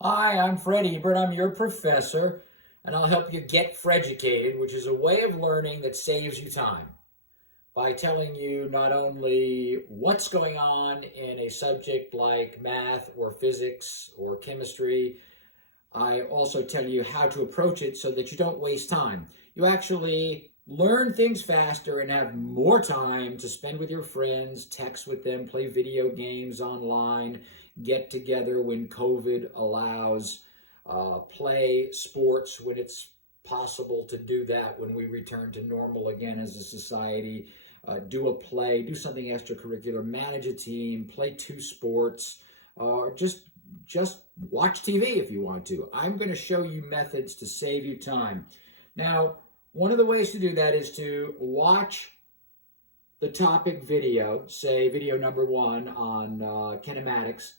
Hi, I'm Fred Ebert. I'm your professor, and I'll help you get Freducated, which is a way of learning that saves you time by telling you not only what's going on in a subject like math or physics or chemistry. I also tell you how to approach it so that you don't waste time. You actually learn things faster and have more time to spend with your friends, text with them, play video games online, get together when COVID allows, play sports when it's possible to do that when we return to normal again as a society, do a play, do something extracurricular, manage a team, play two sports, or just watch TV if you want to. I'm going to show you methods to save you time. Now, one of the ways to do that is to watch the topic video, say video number 1 on kinematics,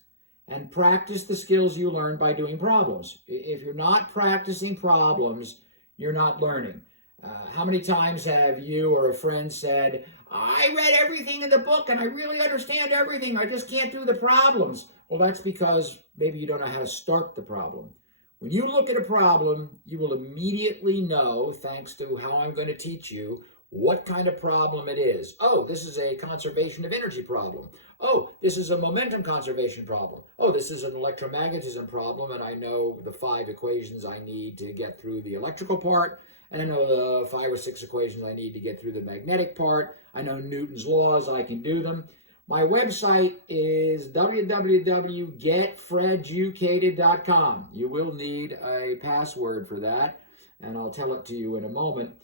and practice the skills you learn by doing problems. If you're not practicing problems, you're not learning. How many times have you or a friend said, I read everything in the book and I really understand everything, I just can't do the problems? Well, that's because maybe you don't know how to start the problem. When you look at a problem, you will immediately know, thanks to how I'm going to teach you, what kind of problem it is. Oh, this is a conservation of energy problem. Oh, this is a momentum conservation problem. Oh, this is an electromagnetism problem, and I know the 5 equations I need to get through the electrical part, and I know the 5 or 6 equations I need to get through the magnetic part. I know Newton's laws, I can do them. My website is www.getfreducated.com. You will need a password for that, and I'll tell it to you in a moment.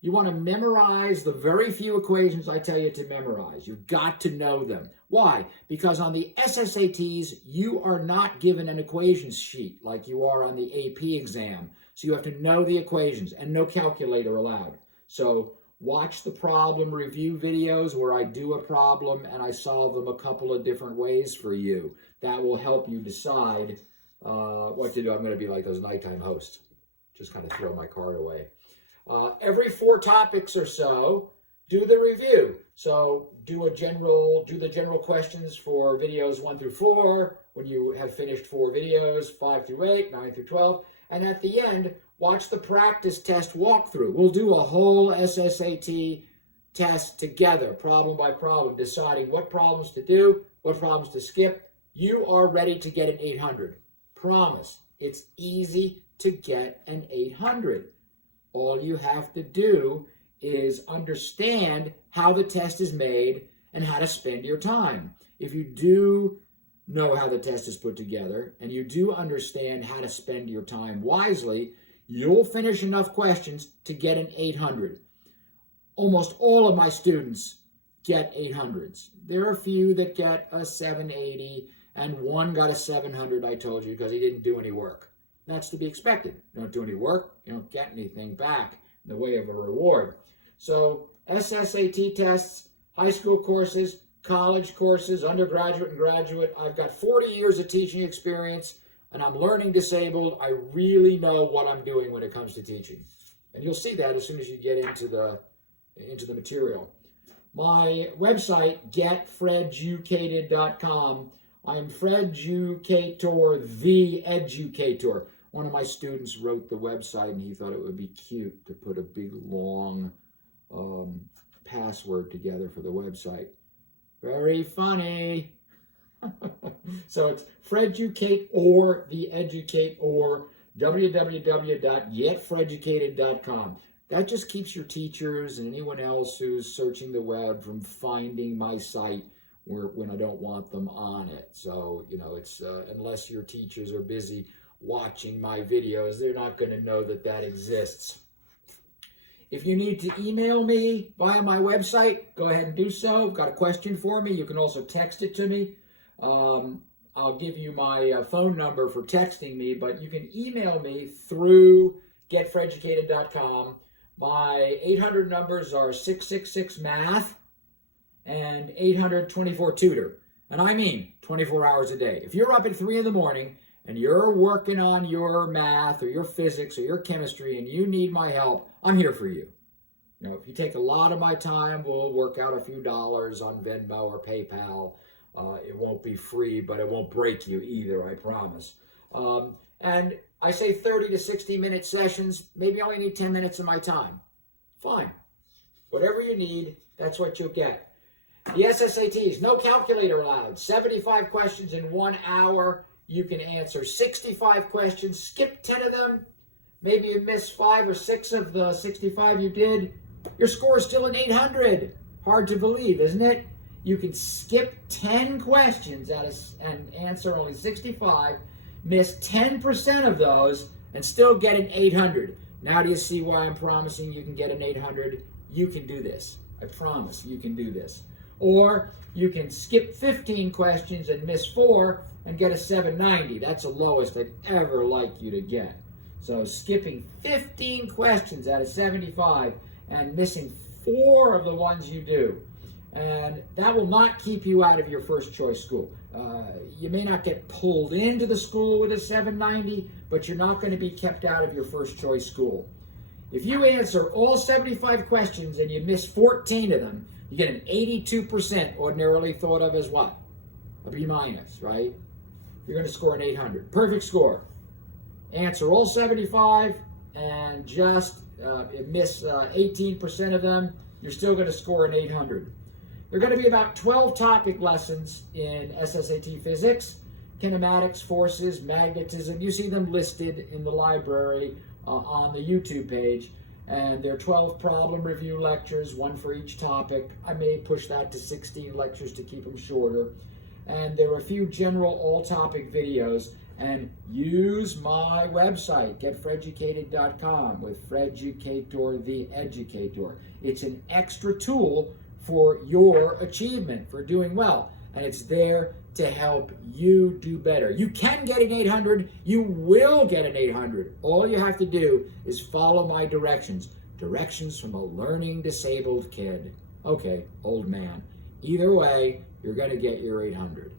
You want to memorize the very few equations I tell you to memorize. You've got to know them. Why? Because on the SSATs, you are not given an equations sheet like you are on the AP exam. So you have to know the equations, and no calculator allowed. So watch the problem review videos where I do a problem and I solve them a couple of different ways for you. That will help you decide what to do. I'm going to be like those nighttime hosts. Just kind of throw my card away. Every 4 topics or so, do the review. So do the general questions for videos 1 through 4. When you have finished 4 videos, 5 through 8, 9 through 12. And at the end, watch the practice test walkthrough. We'll do a whole SSAT test together, problem by problem, deciding what problems to do, what problems to skip. You are ready to get an 800. Promise. It's easy to get an 800. All you have to do is understand how the test is made and how to spend your time. If you do know how the test is put together and you do understand how to spend your time wisely, you'll finish enough questions to get an 800. Almost all of my students get 800s. There are a few that get a 780, and one got a 700, I told you, because he didn't do any work. That's to be expected. You don't do any work, you don't get anything back in the way of a reward. So SSAT tests, high school courses, college courses, undergraduate and graduate. I've got 40 years of teaching experience, and I'm learning disabled. I really know what I'm doing when it comes to teaching. And you'll see that as soon as you get into the material. My website, getfreducated.com. I'm Freducator, the educator. One of my students wrote the website, and he thought it would be cute to put a big, long password together for the website. Very funny. So it's Freducate or the Educate or www.getfreducated.com. That just keeps your teachers and anyone else who's searching the web from finding my site when I don't want them on it. So, it's unless your teachers are busy watching my videos, they're not going to know that exists. If you need to email me via my website, go ahead and do so. Got a question for me, you can also text it to me. I'll give you my phone number for texting me, but you can email me through getfreducated.com. My 800 numbers are 666-MATH and 800-24-TUTOR. And I mean 24 hours a day. If you're up at 3 in the morning and you're working on your math or your physics or your chemistry and you need my help, I'm here for you. If you take a lot of my time, we'll work out a few dollars on Venmo or PayPal. It won't be free, but it won't break you either, I promise. And I say 30 to 60-minute sessions, maybe I only need 10 minutes of my time. Fine. Whatever you need, that's what you'll get. The SSATs, no calculator allowed. 75 questions in 1 hour. You can answer 65 questions, skip 10 of them. Maybe you missed 5 or 6 of the 65 you did. Your score is still an 800. Hard to believe, isn't it? You can skip 10 questions and answer only 65, miss 10% of those, and still get an 800. Now do you see why I'm promising you can get an 800? You can do this. I promise you can do this. Or you can skip 15 questions and miss 4 and get a 790. That's the lowest I'd ever like you to get. So skipping 15 questions out of 75 and missing 4 of the ones you do. And that will not keep you out of your first choice school. You may not get pulled into the school with a 790, but you're not going to be kept out of your first choice school. If you answer all 75 questions and you miss 14 of them, you get an 82%, ordinarily thought of as what? A B minus, right? You're going to score an 800. Perfect score. Answer all 75 and just miss 18% of them, you're still going to score an 800. There are going to be about 12 topic lessons in SSAT physics, kinematics, forces, magnetism. You see them listed in the library on the YouTube page. And there are 12 problem review lectures, 1 for each topic. I may push that to 16 lectures to keep them shorter. And there are a few general all-topic videos. And use my website, getfreducated.com, with Freducator, the educator. It's an extra tool for your achievement, for doing well. And it's there to help you do better. You can get an 800. You will get an 800. All you have to do is follow my directions. Directions from a learning disabled kid. Okay, old man. Either way, you're going to get your 800.